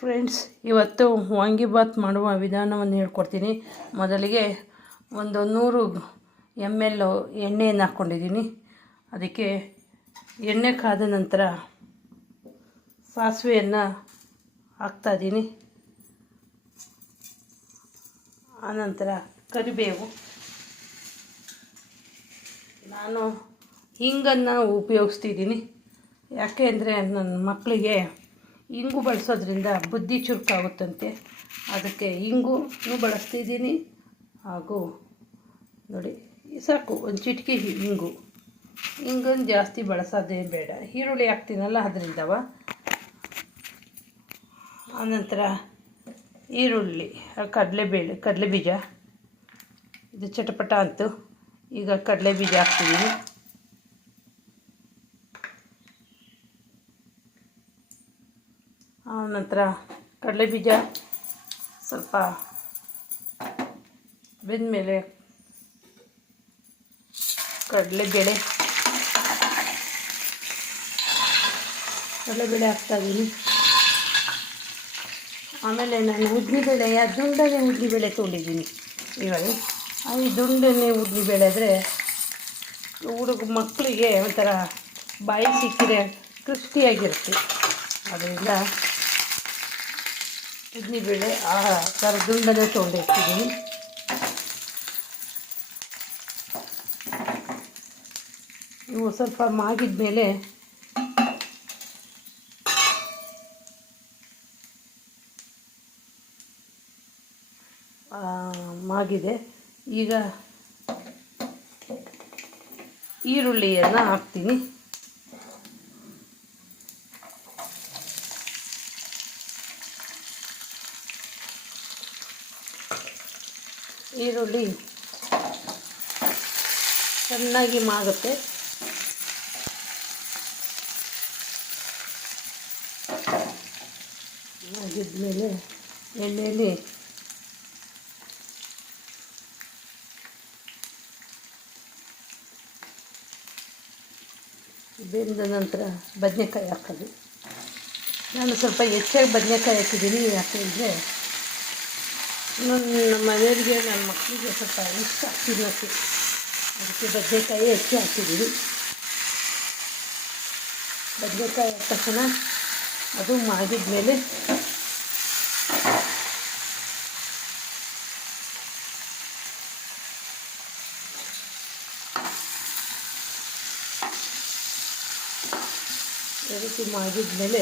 Friends, ಇವತ್ತು ವಾಂಗಿಬಾತ್ ಮಾಡುವ ವಿಧಾನವನ್ನು ಹೇಳ್ಕೊಡ್ತೀನಿ. ಮೊದಲಿಗೆ ಒಂದು 100 ml ಎಣ್ಣೆಯನ್ನು ಹಾಕ್ಕೊಂಡಿದ್ದೀನಿ. ಅದಕ್ಕೆ ಎಣ್ಣೆ ಕಾದ ನಂತರ ಸಾಸಿವೆಯನ್ನು ಹಾಕ್ತಾಯಿದ್ದೀನಿ. ಆನಂತರ ಕರಿಬೇವು, ನಾನು ಹಿಂಗನ್ನು ಉಪಯೋಗಿಸ್ತಿದ್ದೀನಿ. ಯಾಕೆ ಅಂದರೆ ನನ್ನ ಮಕ್ಕಳಿಗೆ ಇಂಗು ಬಳಸೋದ್ರಿಂದ ಬುದ್ಧಿ ಚುರುಕಾಗುತ್ತಂತೆ. ಅದಕ್ಕೆ ಇಂಗು ಬಳಸ್ತಿದ್ದೀನಿ. ಹಾಗೂ ನೋಡಿ, ಸಾಕು ಒಂದು ಚಿಟಿಕೆ ಇಂಗನ್ನು ಜಾಸ್ತಿ ಬಳಸೋದೇ ಬೇಡ. ಈರುಳ್ಳಿ ಹಾಕ್ತೀನಲ್ಲ ಅದರಿಂದವ. ಆನಂತರ ಈರುಳ್ಳಿ, ಕಡಲೆ ಬೀಜ, ಇದು ಚಟಪಟ ಅಂತು. ಈಗ ಕಡಲೆ ಬೀಜ ಹಾಕ್ತಿದ್ದೀನಿ. ಆನಂತರ ಕಡಲೆ ಬೀಜ ಸ್ವಲ್ಪ ಬೆಂದಮೇಲೆ ಕಡಲೆಬೇಳೆ ಹಾಕ್ತಾಯಿದ್ದೀನಿ. ಆಮೇಲೆ ನಾನು ಉದ್ದಿನಬೇಳೆ, ದುಂಡನೆ ಉದ್ದಿನಬೇಳೆ ತೊಗೊಂಡಿದ್ದೀನಿ. ಇವಾಗ ಈ ದುಂಡನೆ ಉದ್ದಿನಬೇಳೆ ಆದರೆ ಮಕ್ಕಳಿಗೆ ಒಂಥರ ಬಾಯಿ ಸಿಕ್ಕಿದ್ರೆ ಕ್ರಿಸ್ಪಿಯಾಗಿರುತ್ತೆ. ಅದರಿಂದ ಉದ್ದಿನಬೇಳೆ ಆ ಥರ ದುಂಡನೆ ತೊಗೊಂಡಿರ್ತಿದ್ದೀನಿ. ಇವು ಸ್ವಲ್ಪ ಮಾಗಿದ ಮೇಲೆ ಮಾಗಿದೆ. ಈಗ ಈರುಳ್ಳಿಯನ್ನು ಹಾಕ್ತೀನಿ. ಈರುಳ್ಳಿ ಚೆನ್ನಾಗಿ ಮಾಗುತ್ತೆ. ಮಾಗಿದ್ಮೇಲೆ ಎಣ್ಣೆಯಲ್ಲಿ ಬೆಂದ ನಂತರ ಬದನೆಕಾಯಿ ಹಾಕೋದು. ನಾನು ಸ್ವಲ್ಪ ಹೆಚ್ಚಾಗಿ ಬದನೆಕಾಯಿ ಹಾಕಿದ್ದೀನಿ. ಯಾಕೆಂದರೆ ನಮ್ಮ ಮನೆಯವರಿಗೆ, ನನ್ನ ಮಕ್ಕಳಿಗೆ ಸ್ವಲ್ಪ ಇಷ್ಟ ತಿನ್ನೋಕ್ಕೆ. ಅದಕ್ಕೆ ಬದನೆಕಾಯಿ ಹೆಚ್ಚು ಹಾಕಿದ್ದೀನಿ. ಬದನೆಕಾಯಿ ಹಾಕಿದ ತಕ್ಷಣ ಅದು ಮಾಡಿದ ಮೇಲೆ ಈ ರೀತಿ ಮಾಡಿದ ಮೇಲೆ